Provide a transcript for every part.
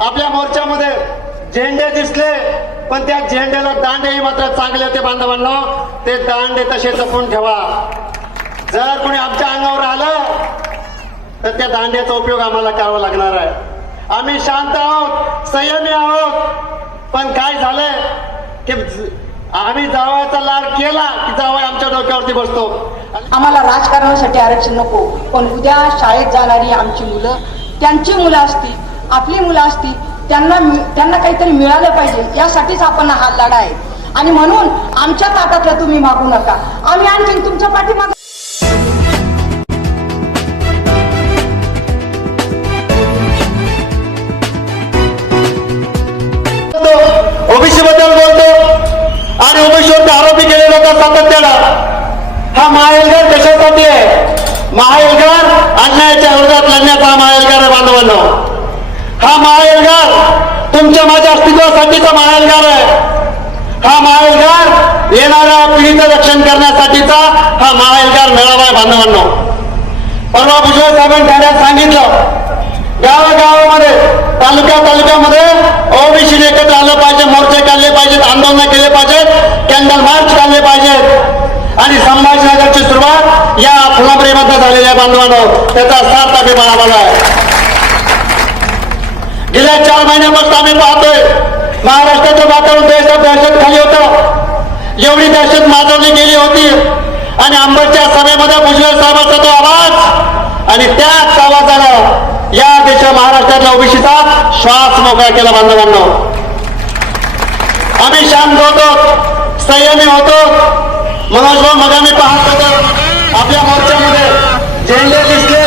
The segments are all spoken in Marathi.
आपल्या मोर्चामध्ये झेंडे दिसले पण त्या झेंड्याला दांडेही मात्र चांगले होते बांधवांनो. ते दांडे तसे जपून ठेवा. जर कोणी आमच्या अंगावर आलं तर त्या दांड्याचा उपयोग आम्हाला करावा लागणार आहे. आम्ही शांत आहोत संयमी आहोत. पण काय झालंय की आम्ही जावयाचा लाड केला की जावय आमच्या डोक्यावरती बसतो. आम्हाला राजकारणासाठी आरक्षण नको पण उद्या शाळेत जाणारी आमची मुलं त्यांची मुलं असतील आपली मुलं असती त्यांना त्यांना काहीतरी मिळालं पाहिजे यासाठीच आपण हा लढा आहे. आणि म्हणून आमच्या ताटातलं तुम्ही मागू नका. आम्ही आणखी तुमच्या पाठीमाग ओबीसी बद्दल बोलतो. आणि ओबीसीवर आरोपी केले जातात सातत्याला हा महाएलगार कशासाठी आहे? महाएलगार अन्यायाच्या विरोधात लढण्याचा हा महाएल्गार आहे हा महाएल्गार तुमच्या माझ्या अस्तित्वासाठीचा महाएल्गार आहे. हा महाएल्गार येणाऱ्या पिढीचं रक्षण करण्यासाठीचा हा महाएल्गार मेळावा आहे बांधवांना. परवा भुजबळ साहेबांनी ठाण्यात सांगितलं गावागावामध्ये तालुक्या तालुक्यामध्ये ओबीसी एकत्र आलं पाहिजे मोर्चे काढले पाहिजेत आंदोलन केले पाहिजेत कॅन्डल मार्च काढले पाहिजेत. आणि संभाजीनगरची सुरुवात या फुलाप्रेमात झालेल्या बांधवांना. त्याचा सार्थ अभिमान आहे. गेल्या चार महिन्यापासून आम्ही पाहतोय महाराष्ट्राचं वातावरण देशात दहशत खाली होतं. एवढी दहशत माजवली गेली होती. आणि अंबरच्या सभेमध्ये भुजबळ साहेबांचा तो आवाज आणि त्याच आवाजाला या देशा महाराष्ट्रातल्या ओबीसीचा श्वास मोकळा केला बांधवांना. आम्ही शांत होतो संयमी होतो. मनोज भाऊ मग आम्ही पाहत होतो आपल्या मोर्चामध्ये. झेंडे दिसले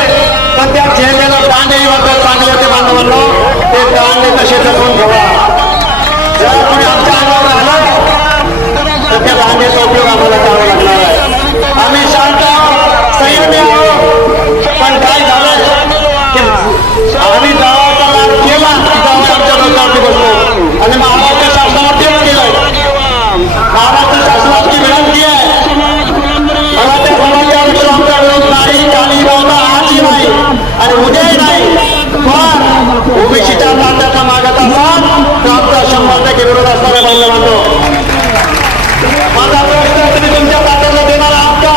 पण त्या झेंड्याला दांडेही मात्र चांगले होते बांधवांनो ते दांडे तसे जपून ठेवा जर कोणी आमच्या अंगावर तर त्या उपयोग आम्हाला करावा लागणार आहे आम्ही शांत आहोत संयमी आहोत पण काय झालं आम्ही गावाचा लाभ केला आमच्या बसलो आणि महाराष्ट्र शासनाला तेच केलंय महाराष्ट्र शासनाची विनंती आहे आमचा विरोध नाही काली आजही नाही आणि उद्याही नाही पण ओबीसीच्या तात्याचा मागत असाल तर आमचा शंभर टक्के विरोध असणार आहे म्हणलं माझा प्रश्न तुम्ही तुमच्या तात्याला देणार आहात का?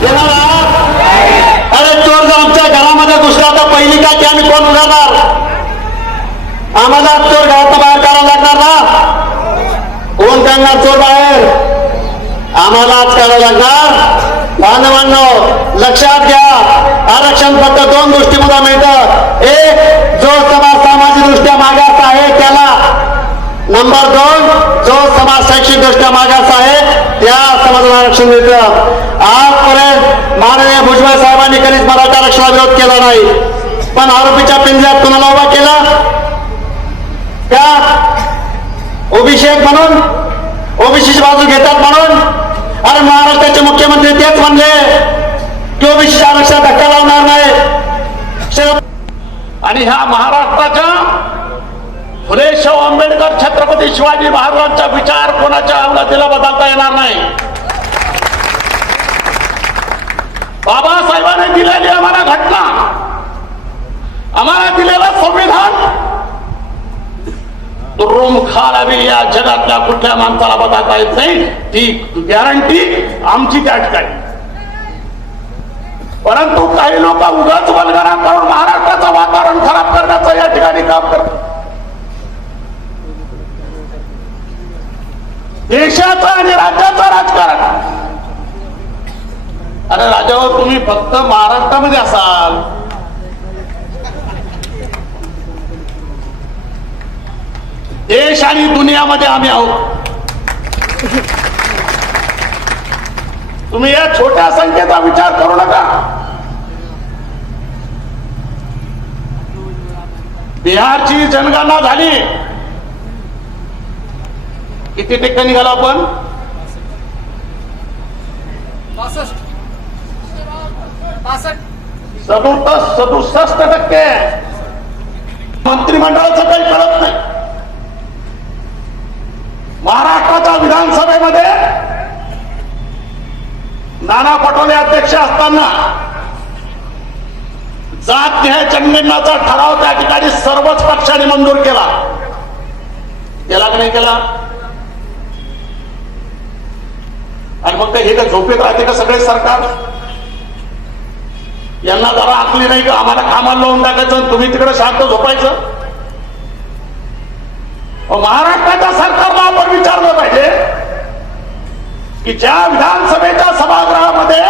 देणार आहात? अरे चोर जर आमच्या घरामध्ये घुसला तर पहिली काय की आम्ही कोण उघडणार? आम्हाला चोर घरात बाहेर काढावं लागणार ना? कोण काढणार चोर बाहेर? आम्हालाच काढावं लागणार? बांधवांनो लक्षात घ्या आरक्षण फक्त दोन गोष्टीमध्ये मिळतं. एक जो समाज सामाजिक दृष्ट्या मागास आहे त्याला नंबर दोन जो समाज शैक्षिक दृष्ट्या मागास आहे त्या समाजाला आरक्षण मिळतं. आजपर्यंत माननीय भुजबळ साहेबांनी कधीच मराठा आरक्षणाला विरोध केला नाही. पण आरोपीच्या पिंजऱ्यात कुणाला उभा केला? त्या ओबीसी म्हणून? ओबीसीची बाजू घेतात म्हणून? अरे महाराष्ट्राचे मुख्यमंत्री तेच म्हणले की ओबीसी आरक्षण धक्का लावणार नाही. आणि ह्या महाराष्ट्राच्या फुले शाहू आंबेडकर छत्रपती शिवाजी महाराजांचा विचार कोणाच्या अवलादीला बदलता येणार नाही? बाबासाहेबांनी दिलेली आम्हाला घटना आम्हाला दिलेलं संविधान रूम खालावी या जगातल्या कुठल्या माणसाला बदलता येत नाही ती गॅरंटी आमची त्या ठिकाणी. परंतु काही लोक उगाच वल्गना करून महाराष्ट्राचं वातावरण खराब करण्याचं या ठिकाणी काम करतात. देशाचं आणि राज्याचं राजकारण. अरे राजाभाऊ तुम्ही फक्त महाराष्ट्रामध्ये असाल. देश आणि दुनियामध्ये आम्ही आहोत. तुम्ही या छोट्या संख्येचा विचार करू नका. बिहारची जनगणना झाली. किती टक्के निघालो आपण? सदुसष्ट सदुसष्ट टक्के. मंत्रिमंडळाचं काही कळत नाही. महाराष्ट्राच्या विधानसभेमध्ये नाना पटोले अध्यक्ष असताना जात न्याय जनगणनाचा ठराव त्या ठिकाणी सर्व मंजूर केला. केला का नाही केला? आणि मग हे का झोपेत राहते का सगळे सरकार? यांना जरा आखली नाही का? आम्हाला कामाला लावून टाकायचं तुम्ही तिकडे शांत झोपायचं? महाराष्ट्राच्या सरकारला आपण विचारलं पाहिजे की ज्या विधानसभेच्या सभागृहामध्ये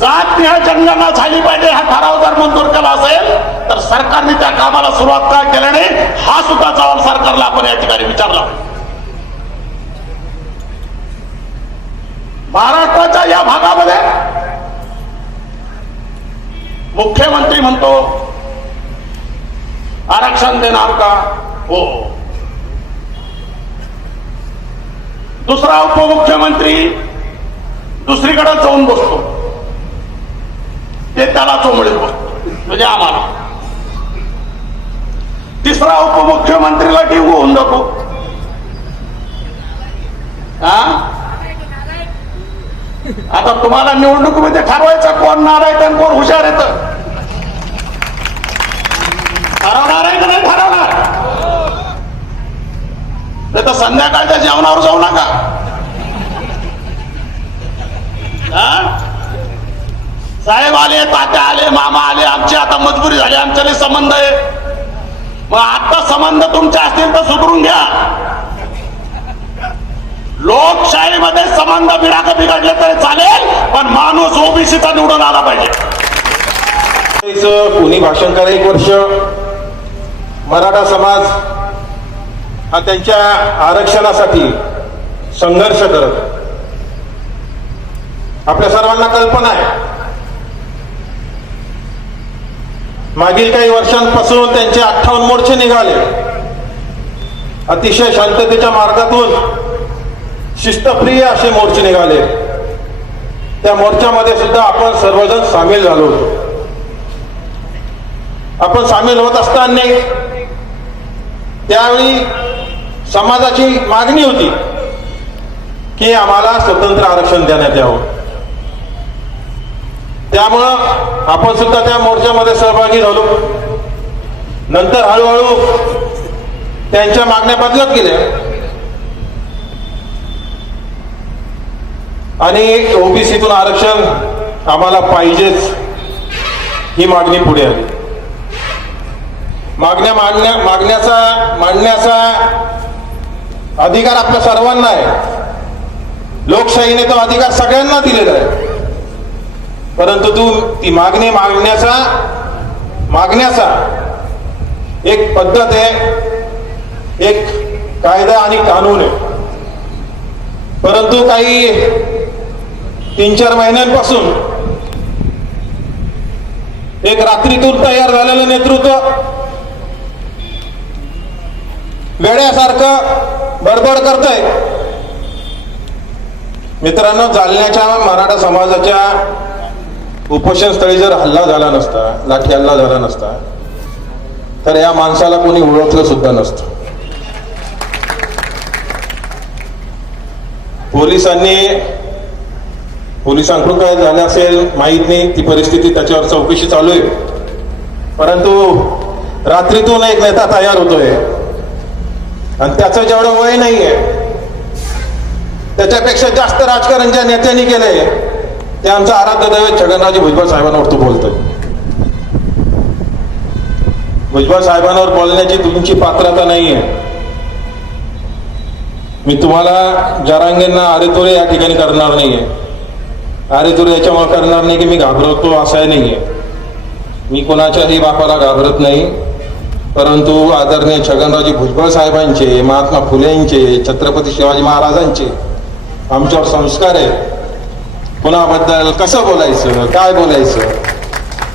जात निहाय जनगणना झाली पाहिजे हा ठराव जर मंजूर केला असेल तर सरकारने त्या कामाला सुरुवात का केल्याने हा सुद्धा सवाल सरकारला आपण या ठिकाणी विचारला. पाहिजे. महाराष्ट्राच्या या भागामध्ये मुख्यमंत्री म्हणतो आरक्षण देणार का? हो. दुसरा उपमुख्यमंत्री दुसरीकडे जाऊन बसतो. ते त्याला चोमडीत बसतो. म्हणजे आम्हाला. तिसरा उपमुख्यमंत्रीला टिंगू होऊन जातो. हा आता तुम्हाला निवडणुकीमध्ये ठरवायचं कोण नारायण आणि कोण हुशार येत ठरवणार आहे का नाही ठरवणार? नाही तर संध्याकाळच्या जेवणावर जाऊ नका. साहेब आले तात्या आले मामा आले आमची आता मजबुरी झाली आमच्याने संबंध आहे. मग आता संबंध तुमचे असतील तर सुधरून घ्या. लोकशाहीमध्ये संबंध बिराग तरी चालेल पण माणूस ओबीसीचा निवडून आला पाहिजे. कुणी भाषण करा एक वर्ष? मराठा समाज हा त्यांच्या आरक्षणासाठी संघर्ष करत. आपल्या सर्वांना कल्पना आहे. मागील काही वर्षांपासून त्यांचे अठ्ठावन्न मोर्चे निघाले. अतिशय शांततेच्या मार्गातून शिस्तप्रिय असे मोर्चे निघाले. त्या मोर्चामध्ये सुद्धा आपण सर्वजण सामील झालो होतो. आपण सामील होत असताना त्यावेळी समाजाची मागणी होती की आम्हाला स्वतंत्र आरक्षण देण्यात यावं. त्यामुळं आपण सुद्धा त्या मोर्चामध्ये सहभागी झालो. नंतर हळूहळू त्यांच्या मागण्या बदलत गेल्या. आणि ओबीसीतून आरक्षण आम्हाला पाहिजेच. ही मागणी पुढे आली. मागण्या मांडण्या मागण्याचा मांडण्याचा अधिकार आपल्या सर्वांना आहे. लोकशाहीने तो अधिकार सगळ्यांना दिलेला आहे. परंतु तू ती मागणी मागण्याचा मागण्याचा एक पद्धत आहे एक कायदा आणि कानून आहे. परंतु काही तीन चार महिन्यांपासून एक रात्रीतून तयार झालेलं नेतृत्व वेड्यासारखं बडबड करतंय. मित्रांनो जालन्याच्या मराठा समाजाच्या उपोषण स्थळी जर हल्ला झाला नसता लाठी हल्ला झाला नसता तर या माणसाला कोणी ओळखलं सुद्धा नसतं. पोलिसांनी पोलिसांकडून काय झालं असेल माहीत नाही. ती परिस्थिती त्याच्यावर चौकशी चालू आहे. परंतु रात्रीतून एक नेता तयार होतोय. आणि त्याचं जेवढं वय नाहीये त्याच्यापेक्षा जास्त राजकारण ज्या नेत्यांनी केलंय ते आमचं आराध्य दैवत छगनराजे भुजबळ साहेबांवर तो बोलतोय. भुजबळ साहेबांवर बोलण्याची तुमची पात्रता नाहीये. मी तुम्हाला जरांगेंना आरेतोरे या ठिकाणी करणार नाहीये. अरे तुला याच्यामुळे करणार नाही की मी घाबरतो? असं नाहीये. मी कोणाच्याही बापाला घाबरत नाही. परंतु आदरणीय छगनराजे भुजबळ साहेबांचे महात्मा फुलेंचे छत्रपती शिवाजी महाराजांचे आमच्यावर संस्कार आहेत. कुणाबद्दल कसं बोलायचं? काय बोलायचं?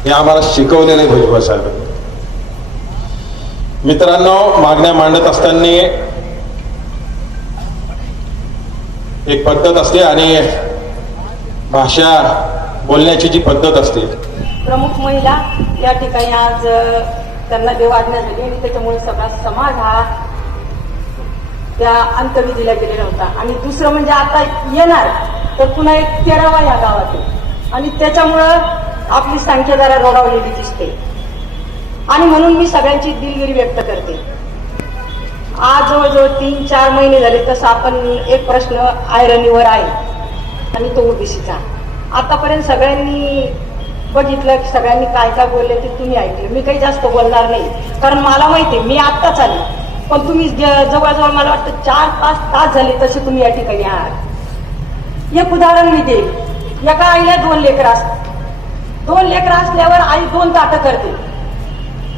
हे आम्हाला शिकवलेलं आहे भुजबळ साहेब मित्रांनो मागण्या मांडत असताना एक पद्धत असते आणि भाषा बोलण्याची जी पद्धत असते. प्रमुख महिला या ठिकाणी आज त्यांना देव आज्ञा झाली आणि त्याच्यामुळे सगळा समाज हा त्या अंतविधीला गेलेला होता. आणि दुसरं म्हणजे आता येणार तर पुन्हा एक तेरावा या गावात आणि त्याच्यामुळं आपली संख्या जरा रोडावलेली दिसते. आणि म्हणून मी सगळ्यांची दिलगिरी व्यक्त करते. आज जवळजवळ तीन चार महिने झाले तसं आपण एक प्रश्न आयरनीवर आहे. आणि तो ओबीसीचा. आतापर्यंत सगळ्यांनी बघितलं की सगळ्यांनी काय काय बोलले ते तुम्ही ऐकले. मी काही जास्त बोलणार नाही. कारण मला माहिती आहे, मी आत्ताच आले. पण तुम्ही जवळजवळ मला वाटतं चार पाच तास झाले तसे तुम्ही या ठिकाणी आहात. एक उदाहरण मी देईल एका आईला दोन लेकरं असतात दोन लेकरं असल्यावर आई दोन ताटं करते.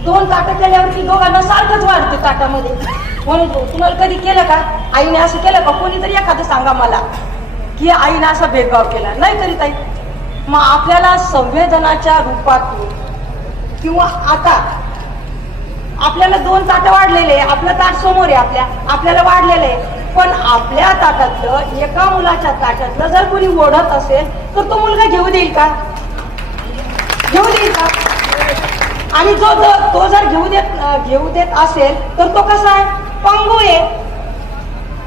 दोन ताटं केल्यावरती दोघांना सारखंच वाढते ताटामध्ये. म्हणून तुम्हाला कधी केलं का? आईने असं केलं का? कोणीतरी एखादं सांगा मला. की आईने असा भेदभाव केला. नाही करीत आई मग आपल्याला संवेदनाच्या रूपातून किंवा आता आपल्याला दोन ताटं वाढलेले आहे. आपलं ताट समोर आहे आपल्या आपल्याला वाढलेलं आहे. पण आपल्या ताटातलं एका मुलाच्या ताटातलं जर कोणी ओढत असेल तर तो मुलगा घेऊ देईल का? घेऊ देईल का? आणि जो जर तो जर घेऊ देत घेऊ देत असेल तर तो कसा आहे? पंगू आहे.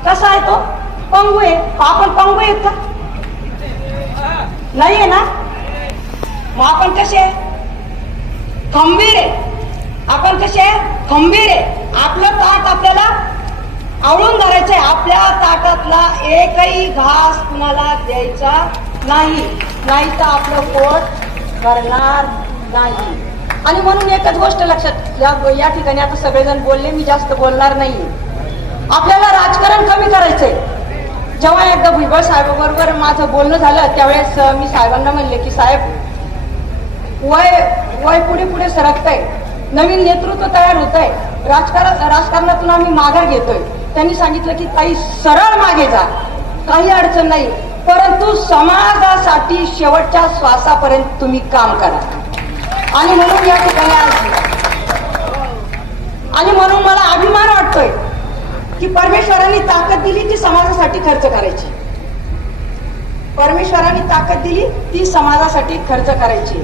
कसा आहे तो? पंगू आहे. आपण पंगू आहेत का? नाही आहे ना? मग आपण कसे खंबीर आहे. आपण कसे खंबीर आहे. आपलं ताट आपल्याला आवळून धरायचं आहे. आपल्या ताटातला एकही घास कुणाला द्यायचा नाही. नाही तर आपलं पोट भरणार नाही. आणि म्हणून एकच गोष्ट लक्षात या या ठिकाणी आता सगळेजण बोलले मी जास्त बोलणार नाही. आपल्याला राजकारण कमी करायचंय. जेव्हा एकदा भुजबळ साहेबाबरोबर माझं बोलणं झालं त्यावेळेस मी साहेबांना म्हणले की साहेब वय वय पुढे पुढे सरकतंय. नवीन नेतृत्व तयार होत आहे राजकारण राजकारणातून आम्ही माघार घेतोय. त्यांनी सांगितलं की काही सरळ मागे जा. काही अडचण नाही. परंतु समाजासाठी शेवटच्या श्वासापर्यंत तुम्ही काम करा. आणि म्हणून या ठिकाणी आणि म्हणून मला अभिमान वाटतोय. की परमेश्वरांनी ताकद दिली ती समाजासाठी खर्च करायची. परमेश्वरांनी ताकद दिली ती समाजासाठी खर्च करायची.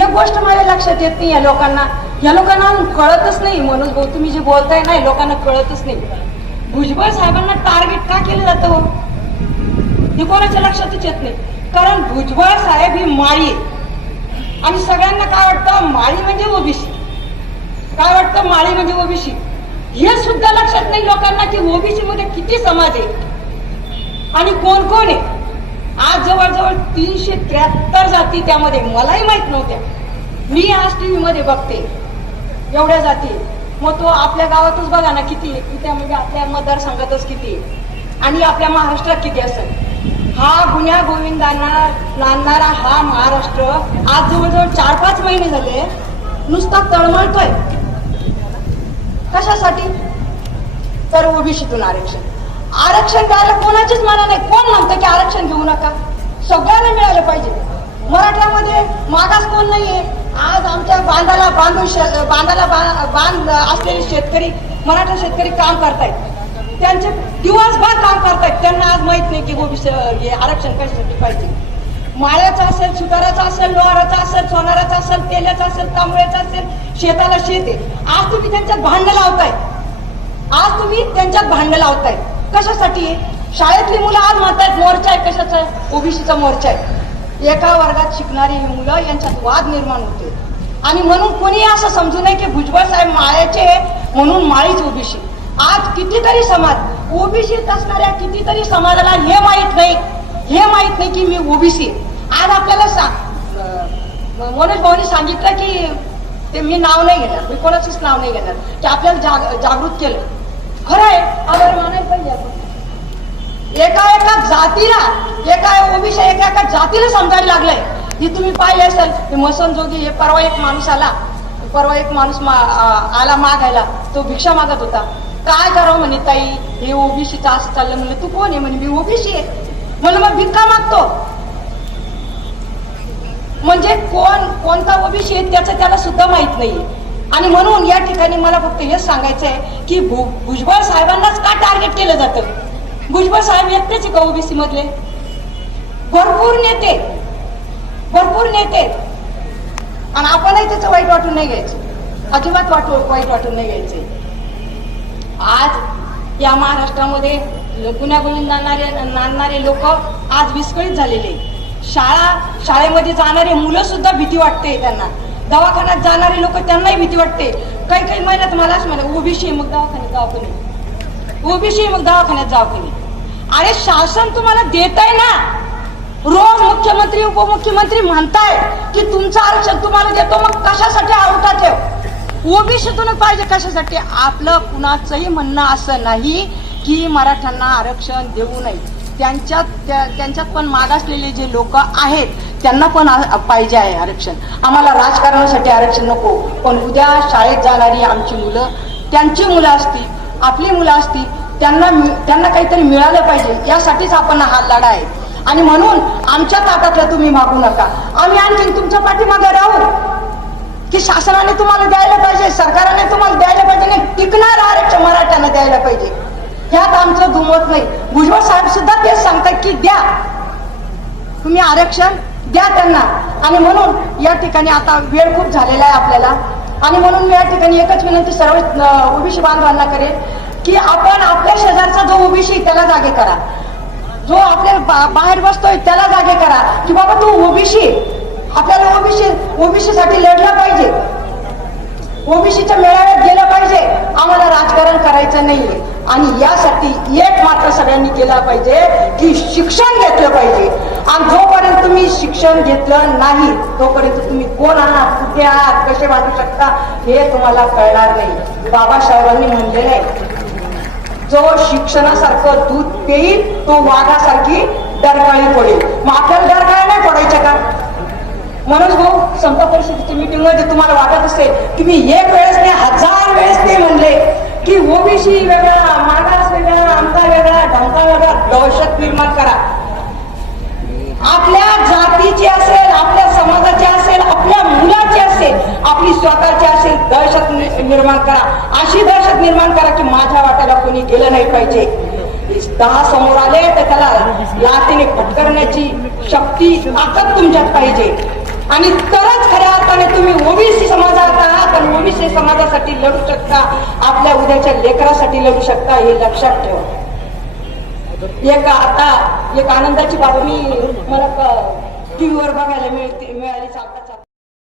एक गोष्ट माझ्या लक्षात येत नाही या लोकांना. या लोकांना कळतच नाही. मनोज भाऊ तुम्ही जे बोलताय ना लोकांना कळतच नाही. भुजबळ साहेबांना टार्गेट का केलं जातं हो? हे कोणाच्या लक्षातच येत नाही. कारण भुजबळ साहेब ही माळी आणि सगळ्यांना काय वाटतं? माळी म्हणजे ओबीसी. काय वाटतं? माळी म्हणजे ओबीसी. हे सुद्धा लक्षात नाही लोकांना की ओबीसी मध्ये किती समाज आहे. आणि कोण कोण आहे? आज जवळजवळ तीनशे त्र्याहत्तर जाती त्यामध्ये मलाही माहीत नव्हत्या. मी आज टीव्ही मध्ये बघते. एवढ्या जाती मग तो आपल्या गावातच बघा ना किती आहे. त्या म्हणजे आपल्या मतदारसंघातच किती आहे. आणि आपल्या महाराष्ट्रात किती असेल. हा गुन्ह्या गोविंदांना नांदणारा हा महाराष्ट्र आज जवळजवळ चार पाच महिने झाले. नुसता तळमळतोय. कशासाठी? तर ओबीसीतून आरक्षण. आरक्षण द्यायला कोणाचीच मना नाही. कोण म्हणतं की आरक्षण घेऊ नका? सगळ्यांना मिळालं पाहिजे. मराठ्यामध्ये मागास कोण नाहीये? आज आमच्या बांधाला बांधून शे- बांधाला बांध असलेले शेतकरी मराठा शेतकरी काम करतायत. त्यांचे दिवसभर काम करतायत. त्यांना आज माहीत नाही की ओबीसी हे आरक्षण कशासाठी पाहिजे. माळ्याचा असेल सुताराचं असेल लोहाराचा असेल सोनाराचा असेल तेलाचा असेल तांबड्याचं असेल शेताला शेत आज तुम्ही त्यांच्यात भांडण लावताय. आज तुम्ही त्यांच्यात भांडण लावताय. कशासाठी? शाळेतली मुलं आज म्हणतायत मोर्चा आहे कशाचा? ओबीसीचा मोर्चा आहे. एका वर्गात शिकणारी ही मुलं यांच्यात वाद निर्माण होते आणि म्हणून कोणी असं समजू नये की भुजबळ साहेब माळ्याचे आहे, म्हणून माळीच ओबीसी. आज कितीतरी समाज ओबीसीत असणाऱ्या कितीतरी समाजाला हे माहीत नाही. हे माहीत नाही की मी ओबीसी आज आपल्याला सांग मनोज भाऊनी सांगितलं की ते मी नाव नाही घेणार मी कोणाचंच नाव नाही घेणार की आपल्याला जाग जागृत केलं. खरं आहे आभार मानायला पाहिजे आपण एका एका जातीला एका ओबीसी एका एका जातीला समजायला लागलंय. ही तुम्ही पाहिले असेल मसन जोगी हे परवा एक माणूस आला. परवा एक माणूस मा, आला मागायला तो भिक्षा मागत होता. काय करावं म्हणे ताई? हे ओबीसीचं असं चाललं म्हणलं तू कोण आहे म्हणे? मी ओबीसी आहे. म्हणलं मग भिक्का मागतो. म्हणजे कोण कोणता ओबीसी आहे त्याचं त्याला सुद्धा माहीत नाही. आणि म्हणून या ठिकाणी मला फक्त हेच सांगायचं आहे की भु भुजबळ साहेबांनाच का टार्गेट केलं जातं? भुजबळ साहेब एकटेच आहे का ओबीसी मधले? भरपूर नेते भरपूर नेते. आणि आपणही त्याचं वाईट वाटून नाही घ्यायचं. अजिबात वाटू वाईट वाटून नाही घ्यायचे. आज या महाराष्ट्रामध्ये गुन्ह्या नांदणारे नांदणारे लोक आज विस्कळीत झालेले शाळा शाळेमध्ये जाणारे मुलं सुद्धा भीती वाटते त्यांना. दवाखान्यात जाणारे लोक त्यांनाही भीती वाटते. काही काही महिन्यात मलाच म्हणे म्हणा ओबीसी मग दवाखान्यात जावं कोणी ओबीसी मग दवाखान्यात जाऊ कोणी अरे शासन तुम्हाला देत आहे ना. रोज मुख्यमंत्री उपमुख्यमंत्री म्हणताय की तुमचं आरक्षण तुम्हाला देतो मग कशासाठी आवटा ठेव? ओबीसीतूनच पाहिजे कशासाठी? आपलं कुणाचंही म्हणणं असं नाही की मराठ्यांना आरक्षण देऊ नये. त्यांच्यात त्यांच्यात पण मागासलेले जे लोक आहेत त्यांना पण पाहिजे आहे आरक्षण. आम्हाला राजकारणासाठी आरक्षण नको. पण उद्या शाळेत जाणारी आमची मुलं त्यांची मुलं असतील आपली मुलं असतील त्यांना त्यांना काहीतरी मिळालं पाहिजे यासाठीच आपण हा लढा आहे. आणि म्हणून आमच्या ताटातलं तुम्ही मागू नका. आम्ही आणखी तुमच्या पाठीमागे राहू. की शासनाने तुम्हाला द्यायला पाहिजे सरकारने तुम्हाला द्यायला पाहिजे आणि टिकणार आरक्षण मराठ्यांना द्यायला पाहिजे. ह्यात आमचं दुमत नाही. भुजबळ साहेब सुद्धा तेच सांगतात की द्या. तुम्ही आरक्षण द्या त्यांना. आणि म्हणून या ठिकाणी आता वेळ खूप झालेला आहे आपल्याला. आणि म्हणून मी या ठिकाणी एकच विनंती सर्व ओबीसी बांधवांना करेल की आपण आपल्या शेजारचा जो ओबीसी त्याला जागे करा. जो आपल्या बा- बाहेर बसतोय त्याला जागे करा की बाबा तू ओबीसी आपल्याला ओबीसी ओबीसी साठी लढला पाहिजे. ओबीसीच्या मेळाव्यात गेलं पाहिजे. आम्हाला राजकारण करायचं नाहीये. आणि यासाठी एक मात्र सगळ्यांनी केला पाहिजे की शिक्षण घेतलं पाहिजे. आणि जोपर्यंत तुम्ही शिक्षण घेतलं नाही तोपर्यंत तुम्ही कोण आहात कुठे आहात कसे वाटू शकता हे तुम्हाला कळणार नाही. बाबासाहेबांनी म्हणले आहे जो शिक्षणासारखं दूध पेईल तो वाघासारखी डरकाळी पडेल. मग आपल्याला डरकाळी नाही पडायच्या का? मनोज हो, भाऊ समता परिषदेच्या मीटिंगमध्ये तुम्हाला वाटत असेल की मी एक वेळेस नाही हजार वेळेस ते म्हणले की ओबीसी वेगळा मागास वेगळा आमचा वेगळा ढमका वेगळा दहशत निर्माण करा. आपल्या जातीची असेल आपल्या समाजाची असेल आपल्या मुलाची असेल आपली स्वतःची असेल दहशत निर्माण करा. अशी दहशत निर्माण करा की माझ्या वाट्याला कोणी गेलं नाही पाहिजे. दहा समोर आले तर त्याला लातीने पटकरण्याची शक्ती ताकद तुमच्यात पाहिजे. आणि तरच खऱ्या अर्थाने तुम्ही ओबीसी समाजात आहात आणि ओबीसी समाजासाठी लढू शकता. आपल्या उद्याच्या लेकरासाठी लढू शकता हे लक्षात ठेवा. एक आता एक आनंदाची बातमी मला टीव्हीवर बघायला मिळते मिळाली चालता